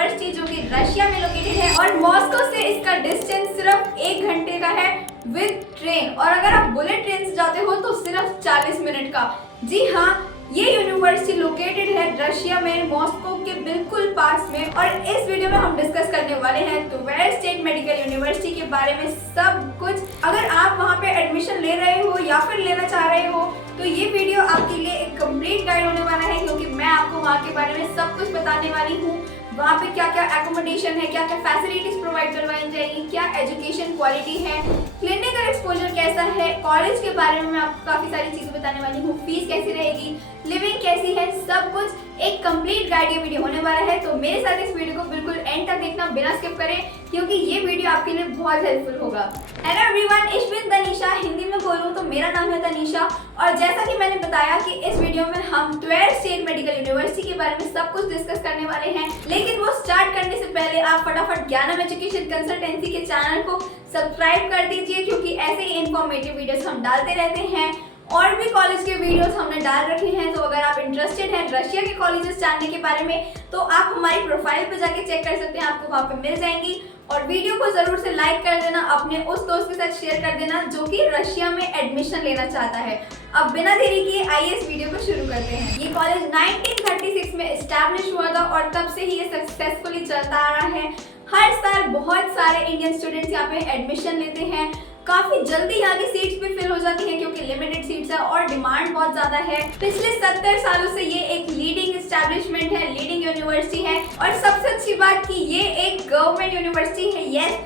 University जो कि Russia में लोकेटेड है और मॉस्को से इसका डिस्टेंस सिर्फ 1 घंटे का है विद ट्रेन, और अगर आप बुलेट ट्रेन से जाते हो तो सिर्फ 40 मिनट का। जी हाँ, ये यूनिवर्सिटी लोकेटेड है रशिया में, मॉस्को के बिल्कुल पास में। और इस वीडियो में हम डिस्कस करने वाले हैं ट्वेल्थ स्टेट मेडिकल यूनिवर्सिटी के बारे में सब कुछ। अगर आप वहाँ पे एडमिशन ले रहे हो या फिर लेना चाह रहे हो तो ये वीडियो आपके लिए एक कंप्लीट गाइड होने वाला है, क्योंकि मैं आपको वहाँ के बारे में सब कुछ बताने वाली हूँ। वहाँ पे क्या क्या एकोमोडेशन है, क्या क्या फैसिलिटीज प्रोवाइड करवाई जाएगी, क्या एजुकेशन क्वालिटी है, क्लिनिकल एक्सपोजर कैसा है, कॉलेज के बारे में मैं आपको काफी सारी चीजें बताने वाली हूँ, फीस कैसी रहेगी, लिविंग कैसी है, सब कुछ एक कंप्लीट गाइड ये वीडियो होने वाला है। तो मेरे साथ इस वीडियो को बिल्कुल एंड तक देखना, बिना स्किप करें, क्योंकि ये वीडियो आपके लिए बहुत हेल्पफुल होगा। Hello everyone, it's me Tanisha. Hindi में बोलूँ तो मेरा नाम है तनीषा, और जैसा कि मैंने बताया कि इस वीडियो में हम 12 स्टेट मेडिकल यूनिवर्सिटी के बारे में सब कुछ डिस्कस करने वाले हैं। लेकिन वो स्टार्ट करने से पहले आप फटाफट ज्ञानम एजुकेशन कंसल्टेंसी के चैनल को सब्सक्राइब कर दीजिए, क्योंकि ऐसे ही इन्फॉर्मेटिव वीडियोस हम डालते रहते हैं। और भी कॉलेज के वीडियोस हमने डाल रखे हैं, तो अगर आप इंटरेस्टेड हैं रशिया के कॉलेजेस जानने के बारे में तो आप हमारी प्रोफाइल पे जाके चेक कर सकते हैं, आपको वहाँ पे मिल जाएंगी। और वीडियो को जरूर से लाइक कर देना, अपने उस दोस्त के साथ शेयर कर देना जो कि रशिया में एडमिशन लेना चाहता है। अब बिना देरी किए आइए इस वीडियो को शुरू करते हैं। ये कॉलेज 1936 में एस्टैब्लिश हुआ था और तब से ही ये सक्सेसफुली चलता आ रहा है। हर साल बहुत सारे इंडियन स्टूडेंट्स यहाँ पे एडमिशन लेते हैं। काफी जल्दी यहाँ की सीट्स भी फिल हो जाती हैं, क्योंकि लिमिटेड सीट्स है और डिमांड बहुत ज्यादा है। पिछले 70 सालों से ये एक लीडिंग एस्टैब्लिशमेंट है, लीडिंग यूनिवर्सिटी है। और सबसे अच्छी बात कि ये एक गवर्नमेंट यूनिवर्सिटी है। Yes,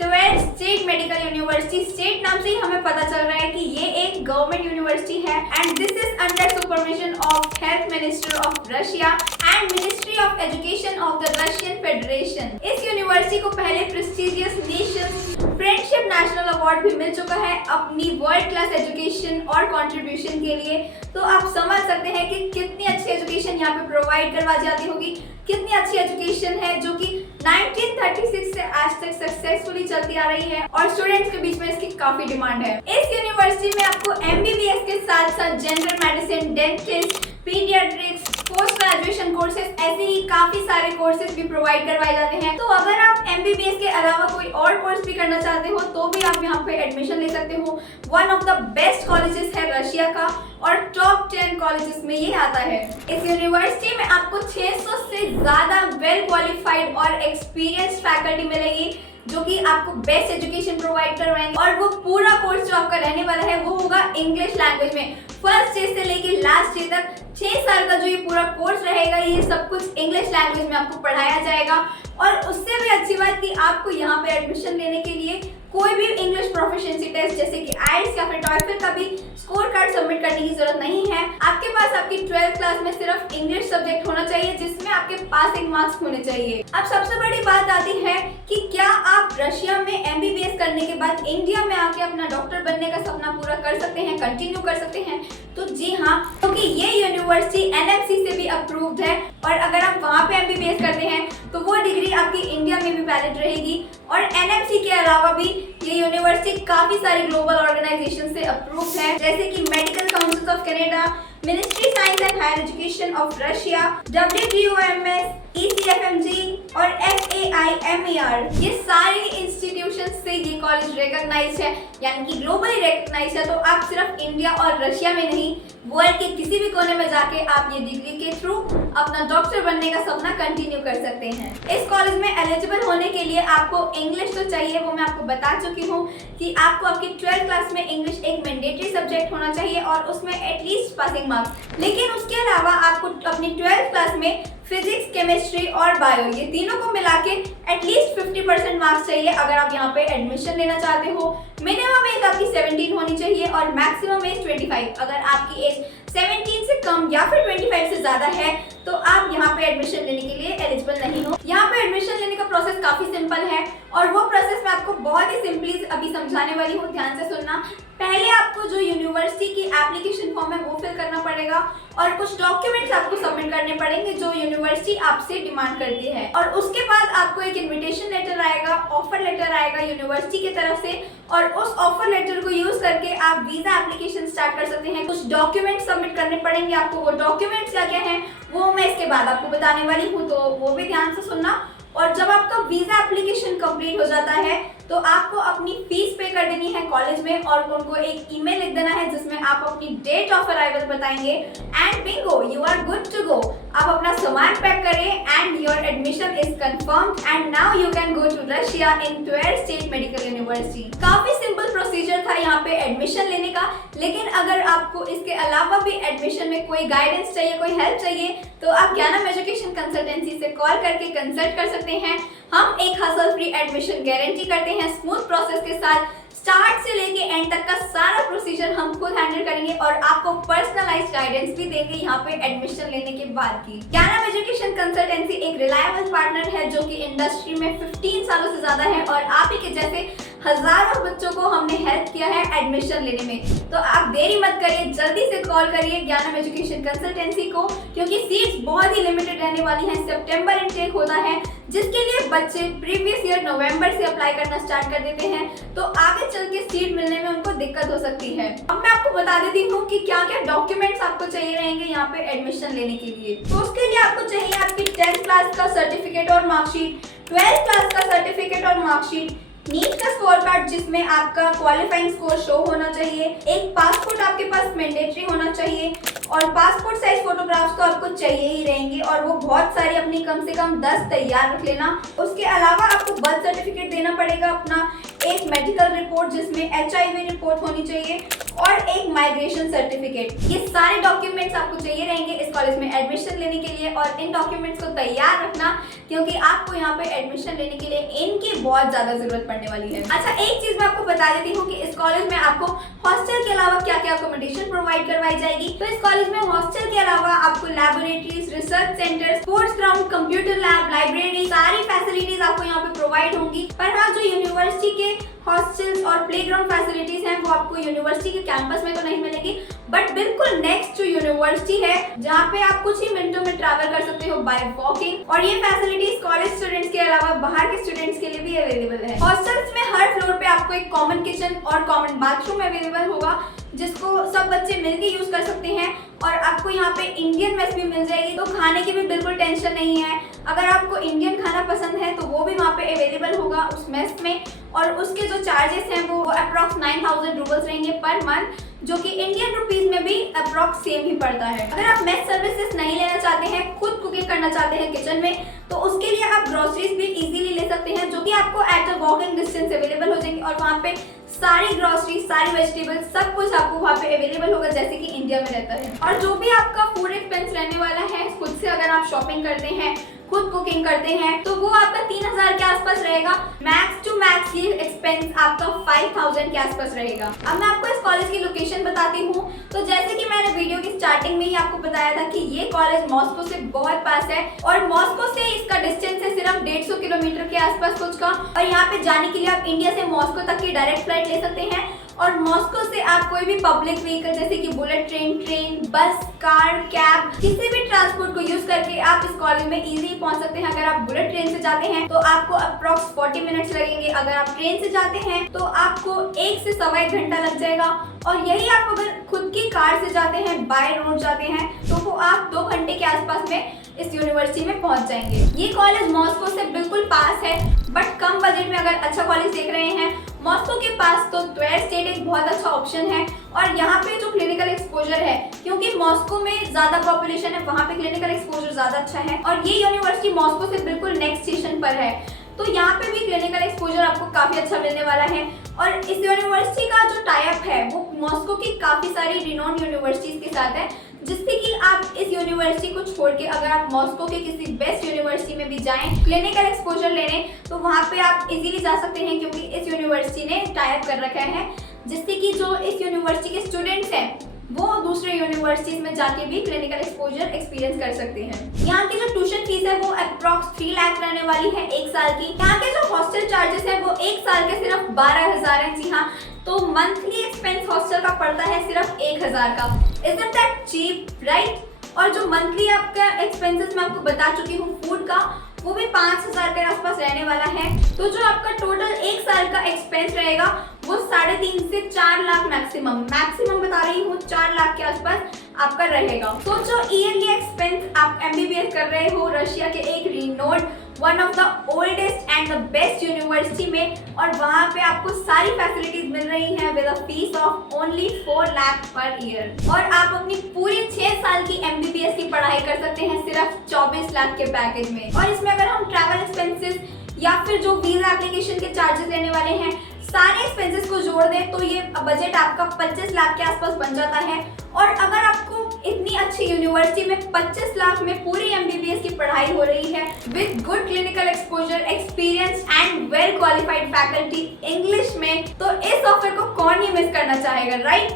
12 state Medical university, state नाम से ही हमें पता चल रहा है कि ये एक गवर्नमेंट यूनिवर्सिटी है। And this is under supervision of health minister of Russia and ministry of education of the Russian federation. इस यूनिवर्सिटी को पहले prestigious nation friendship national award भी मिल चुका है अपनी वर्ल्ड क्लास एजुकेशन और कंट्रीब्यूशन के लिए। तो आप समझ सकते हैं कि कितनी अच्छी एजुकेशन यहाँ पे प्रोवाइड करवाई जाती होगी, कितनी अच्छी एजुकेशन है जो कि 1936 से आज तक सक्सेसफुली चलती आ रही है और स्टूडेंट्स के बीच में इसकी काफी डिमांड है। इस यूनिवर्सिटी में आपको MBBS के साथ साथ general medicine, dentist, paediatrics, post graduation courses, ऐसे ही काफी सारे कोर्सेज भी प्रोवाइड करवाए जाते हैं। तो अगर आप MBBS के अलावा कोई और कोर्स भी करना चाहते हो तो भी आप यहाँ पे एडमिशन ले सकते हो। One of the best colleges है रशिया का और टॉप 10 कॉलेजेस में ये आता है। इस यूनिवर्सिटी में आपको 600 से ज्यादा वेल क्वालिफाइड और एक्सपीरियंस्ड फैकल्टी मिलेगी जो कि आपको बेस्ट एजुकेशन प्रोवाइड करवाएंगे। और वो पूरा कोर्स जो आपका रहने वाला है वो होगा इंग्लिश लैंग्वेज में। फर्स्ट डे से लेके लास्ट डे तक 6 साल का जो ये पूरा कोर्स रहेगा, ये सब कुछ इंग्लिश लैंग्वेज में आपको पढ़ाया जाएगा। और उससे भी अच्छी बात कि आपको यहाँ पे एडमिशन लेने के लिए कोई भी इंग्लिश प्रोफिशिएंसी टेस्ट जैसे कि आइल्स या फिर टॉयफल का भी स्कोर कार्ड सबमिट करने की जरूरत नहीं है। आपके पास आपकी 12th क्लास में सिर्फ इंग्लिश सब्जेक्ट होना चाहिए जिसमें आपके पासिंग मार्क्स होने चाहिए। अब सबसे बड़ी बात आती है कि क्या आप रशिया में MBBS करने के बाद इंडिया में आके अपना डॉक्टर बनने का सपना पूरा कर सकते हैं, कंटिन्यू कर सकते हैं? तो जी हाँ, क्योंकि ये यूनिवर्सिटी NMC से भी अप्रूव्ड है और अगर आप वहाँ पे MBBS करते हैं तो वो डिग्री आपकी इंडिया में भी वैलिड रहेगी। और NMC के अलावा भी ये यूनिवर्सिटी काफी सारी ग्लोबल ऑर्गेनाइजेशन से अप्रूव्ड है, जैसे कि medical council of Canada, ministry science and higher education of Russia, WTOMS, ECFMG और FAIMER। ये सारे इंस्टीट्यूशन से ये कॉलेज रिकॉग्नाइज्ड है, यानी कि ग्लोबली रिकॉग्नाइज्ड है। तो आप सिर्फ इंडिया और रशिया में नहीं, वर्ल्ड के किसी भी कोने में जाके आप ये डिग्री के थ्रू अपना डॉक्टर बनने का सपना कंटिन्यू कर सकते हैं। इस कॉलेज में एलिजिबल होने के लिए आपको इंग्लिश तो चाहिए, वो मैं आपको बता चुकी हूँ कि आपको आपकी 12th क्लास में इंग्लिश एक मैंडेटरी सब्जेक्ट होना चाहिए और उसमें एटलीस्ट पासिंग मार्क्स। लेकिन उसके अलावा आपको अपनी 12th क्लास में फिजिक्स, केमिस्ट्री और बायो, ये तीनों को मिला के एटलीस्ट 50% मार्क्स चाहिए अगर आप यहाँ पे एडमिशन लेना चाहते हो। मिनिमम एज आपकी 17 होनी चाहिए और मैक्सिमम एज 25। अगर आपकी एज 17 से कम या फिर 25 से ज्यादा है तो आप यहाँ पे एडमिशन लेने के लिए एलिजिबल नहीं हो। यहाँ पे एडमिशन लेने का प्रोसेस काफी सिंपल है और वो प्रोसेस मैं आपको बहुत ही सिंपली अभी समझाने वाली हूँ, ध्यान से सुनना। पहले आपको जो यूनिवर्सिटी की एप्लीकेशन फॉर्म है वो फिल करना पड़ेगा और कुछ डॉक्यूमेंट्स आपको सबमिट करने पड़ेंगे जो यूनिवर्सिटी आपसे डिमांड करती है। और उसके बाद आपको एक इन्विटेशन लेटर आएगा, ऑफर लेटर आएगा यूनिवर्सिटी की तरफ से, और उस ऑफर लेटर को यूज करके आप वीजा एप्लीकेशन स्टार्ट कर सकते हैं। कुछ डॉक्यूमेंट्स सबमिट करने पड़ेंगे आपको। वो डॉक्यूमेंट्स क्या क्या हैं वो मैं इसके बाद आपको बताने वाली हूँ, तो वो भी ध्यान से सुनना। और जब आपका वीजा एप्लीकेशन कंप्लीट हो जाता है तो आपको अपनी फीस पे कर देनी है कॉलेज में और उनको एक ईमेल लिख देना है जिसमें आप अपनी डेट ऑफ अराइवल बताएंगे and bingo, you are good to go. आप अपना सामान पैक करें and your admission is confirmed and now you can go to Russia in Tver State Medical University. काफी सिंपल प्रोसीजर था यहाँ पे एडमिशन लेने का, लेकिन अगर आपको इसके अलावा भी एडमिशन में कोई गाइडेंस चाहिए, कोई हेल्प चाहिए, तो आप ज्ञानम एजुकेशन कंसल्टेंसी से कॉल करके कंसल्ट कर सकते हैं। हम एक हासिल फ्री एडमिशन गारंटी करते हैं स्मूथ प्रोसेस के साथ। स्टार्ट से लेके एंड तक का सारा प्रोसीजर हम खुद हैंडल करेंगे और आपको पर्सनलाइज्ड गाइडेंस भी देंगे यहाँ पे एडमिशन लेने के बाद की। ज्ञानम एजुकेशन कंसल्टेंसी एक रिलायबल पार्टनर है जो कि इंडस्ट्री में 15 सालों से ज्यादा है और आप ही के जैसे हजारों बच्चों को हमने हेल्प किया है एडमिशन लेने में। तो आप देरी मत करिए, जल्दी से कॉल करिए ज्ञानम एजुकेशन कंसल्टेंसी को, क्योंकि सीट्स बहुत ही लिमिटेड रहने वाली हैं। सितंबर इनटेक होता है जिसके लिए बच्चे प्रीवियस ईयर नवंबर से अप्लाई करना स्टार्ट कर देते हैं, तो आगे चल के सीट मिलने में उनको दिक्कत हो सकती है। अब मैं आपको बता देती हूँ कि क्या क्या डॉक्यूमेंट्स आपको चाहिए रहेंगे यहाँ पे एडमिशन लेने के लिए। तो उसके लिए आपको चाहिए आपकी 10th क्लास का सर्टिफिकेट और मार्कशीट, 12th क्लास का सर्टिफिकेट और मार्कशीट, नीट का स्कोर कार्ड जिसमें आपका क्वालिफाइंग स्कोर शो होना चाहिए, एक पासपोर्ट आपके पास मैंडेटरी होना चाहिए और पासपोर्ट साइज फोटोग्राफ्स तो आपको चाहिए ही रहेंगे और वो बहुत सारी अपनी कम से कम 10 तैयार रख लेना। उसके अलावा आपको बर्थ सर्टिफिकेट देना पड़ेगा अपना, एक मेडिकल रिपोर्ट जिसमें HIV रिपोर्ट होनी चाहिए और एक माइग्रेशन सर्टिफिकेट। ये सारे डॉक्यूमेंट्स आपको चाहिए रहेंगे इस कॉलेज में एडमिशन लेने के लिए और इन डॉक्यूमेंट्स को तैयार रखना क्योंकि आपको यहाँ पे एडमिशन लेने के लिए इनकी बहुत ज्यादा जरूरत पड़ने वाली है। अच्छा, एक चीज मैं आपको बता देती हूँ कि इस कॉलेज में आपको हॉस्टल के अलावा क्या क्या अकोमोडेशन प्रोवाइड करवाई जाएगी। तो इस कॉलेज में हॉस्टल के अलावा आपको laboratories, research centre, sports ground, computer lab, library, सारी फैसिलिटीज आपको यहाँ पे प्रोवाइड होंगी। पर हाँ, जो यूनिवर्सिटी के हॉस्टल्स और प्लेग्राउंड फैसिलिटीज हैं वो आपको यूनिवर्सिटी के कैंपस में तो नहीं मिलेगी, बट बिल्कुल नेक्स्ट टू यूनिवर्सिटी है जहाँ पे आप कुछ ही मिनटों में ट्रैवल कर सकते हो बाय वॉकिंग। और ये फैसिलिटीज कॉलेज स्टूडेंट्स के अलावा बाहर के स्टूडेंट्स के लिए भी अवेलेबल है। हॉस्टल्स में हर फ्लोर पे आपको एक कॉमन किचन और कॉमन बाथरूम अवेलेबल होगा जिसको सब बच्चे मिलके यूज कर सकते हैं और आपको यहाँ पे इंडियन मेस भी मिल जाएगी, तो खाने की भी बिल्कुल टेंशन नहीं है। अगर आपको इंडियन खाना पसंद है तो वो भी वहाँ पे अवेलेबल होगा उस मेस में और उसके जो चार्जेस हैं वो अप्रॉक्स 9000 रूपीज रहेंगे पर मंथ, जो कि इंडियन रुपीज में भी अप्रॉक्स सेम ही पड़ता है। अगर आप मेस सर्विसेज नहीं लेना चाहते हैं, खुद कुकिंग करना चाहते हैं किचन में, तो उसके लिए आप ग्रोसरीज भी इजीली ले सकते हैं जो कि आपको at a walking distance available हो जाएंगे और वहाँ पे सारी ग्रोसरी, सारी वेजिटेबल्स, सब कुछ आपको वहाँ पे अवेलेबल होगा जैसे कि इंडिया में रहता है। और जो भी आपका फूड एक्सपेंस रहने वाला है, खुद से अगर आप शॉपिंग करते हैं, खुद कुकिंग करते हैं, तो वो आपका 3000 के आसपास रहेगा। मैक्स टू मैक्स ये एक्सपेंस आपका 5000 के आसपास रहेगा। अब मैं आपको इस कॉलेज की लोकेशन बताती हूँ। तो जैसे कि मैंने वीडियो की स्टार्टिंग में ही आपको बताया था कि ये कॉलेज मॉस्को से बहुत पास है और मॉस्को से इसका डिस्टेंस है सिर्फ 150 किलोमीटर के आसपास कुछ का। और यहाँ पे जाने के लिए आप इंडिया से मॉस्को तक की डायरेक्ट फ्लाइट ले सकते हैं और मॉस्को से आप कोई भी पब्लिक व्हीकल जैसे कि बुलेट ट्रेन, बस, कार, कैब, किसी भी ट्रांसपोर्ट को यूज करके आप इस कॉलेज में इजीली पहुंच सकते हैं। अगर आप बुलेट ट्रेन से जाते हैं तो आपको अप्रॉक्स 40 मिनट्स लगेंगे। अगर आप ट्रेन से जाते हैं तो आपको 1 से सवा 1 घंटा लग जाएगा और यही आप अगर खुद की कार से जाते हैं, बाय रोड जाते हैं, तो वो आप 2 घंटे के आसपास में इस यूनिवर्सिटी में पहुंच जाएंगे। ये कॉलेज मॉस्को से बिल्कुल पास है, बट कम बजट में अगर अच्छा कॉलेज देख रहे हैं मॉस्को के पास, तो ट्वेर स्टेट एक बहुत अच्छा ऑप्शन है। और यहाँ पे जो क्लिनिकल एक्सपोजर है, क्योंकि मॉस्को में ज्यादा पॉपुलेशन है, वहाँ पे क्लिनिकल एक्सपोजर ज्यादा अच्छा है और ये यूनिवर्सिटी मॉस्को से बिल्कुल नेक्स्ट स्टेशन पर है, तो यहाँ पे भी क्लिनिकल एक्सपोजर आपको काफी अच्छा मिलने वाला है। और इस यूनिवर्सिटी का जो टाई अप है वो मॉस्को की काफी सारी रिनोन्ड यूनिवर्सिटीज के साथ है, जिससे कि आप इस यूनिवर्सिटी को छोड़ के अगर आप मॉस्को के किसी बेस्ट यूनिवर्सिटी में भी जाएं क्लिनिकल एक्सपोजर लेने, तो वहाँ पे आप इजीली जा सकते हैं क्योंकि इस यूनिवर्सिटी ने टाई अप कर रखा है, जिससे कि जो इस यूनिवर्सिटी के स्टूडेंट्स हैं वो दूसरे यूनिवर्सिटीज में जाके भी क्लिनिकल एक्सपोजर एक्सपीरियंस कर सकते हैं। यहाँ की जो ट्यूशन फीस है वो अप्रॉक्स 3 लाख रहने वाली है 1 साल की। यहाँ के जो हॉस्टल चार्जेस है वो 1 साल के सिर्फ 12000 है। जी हाँ, तो मंथली एक्सपेंस हॉस्टल का पड़ता है सिर्फ 1000 का। Isn't that cheap, right? और जो मंथली आपका एक्सपेंसेस मैं आपको बता चुकी हूँ फूड का, वो भी 5,000 के आसपास रहने वाला है। तो जो आपका टोटल 1 साल का एक्सपेंस रहेगा वो 3.5 से 4 लाख मैक्सिमम बता रही हूँ, 4 लाख के आसपास आपका रहेगा। सोचो ईयरली एक्सपेंस, आप MBBS कर रहे हो रशिया के एक renowned one of the oldest and the best university में, और वहाँ पे आपको सारी फैसिलिटीज मिल रही हैं with a fees of only 4 lakh per year. और आप अपनी पूरी 6 साल की MBBS की पढ़ाई कर सकते हैं सिर्फ 24 लाख के पैकेज में। और इसमें अगर हम ट्रैवल एक्सपेंसेस या फिर जो वीजा एप्लीकेशन के चार्जेस लेने वाले हैं, सारे एक्सपेंसेस को जोड़ दें तो ये बजट आपका 25 लाख के आसपास बन जाता है। और अगर आपको इतनी अच्छी यूनिवर्सिटी में 25 लाख में पूरी MBBS की पढ़ाई हो रही है with good clinical exposure, experience and well qualified faculty English में, तो इस ऑफर को कौन ही मिस करना चाहेगा, राइट?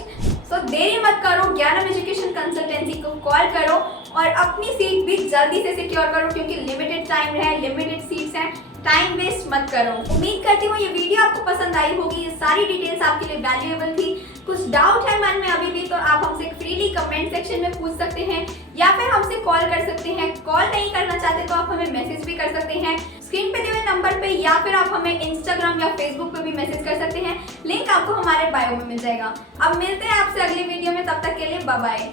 सो देरी मत करो, ज्ञानम एजुकेशन कंसल्टेंसी को कॉल करो और अपनी सीट भी जल्दी से सिक्योर करो, क्योंकि लिमिटेड टाइम है, लिमिटेड सीट्स हैं, टाइम वेस्ट मत करो। उम्मीद करती हूँ ये वीडियो आपको पसंद आई होगी, ये सारी डिटेल्स आपके लिए वैल्यूएबल थी। कुछ डाउट है मन में अभी भी तो आप हमसे फ्रीली कमेंट सेक्शन में पूछ सकते हैं या फिर हमसे कॉल कर सकते हैं। कॉल नहीं करना चाहते तो आप हमें मैसेज भी कर सकते हैं स्क्रीन पे दिए हुए नंबर पे, या फिर आप हमें इंस्टाग्राम या फेसबुक पे भी मैसेज कर सकते हैं। लिंक आपको हमारे बायो में मिल जाएगा। अब मिलते हैं आपसे अगली वीडियो में, तब तक के लिए बाय बाय।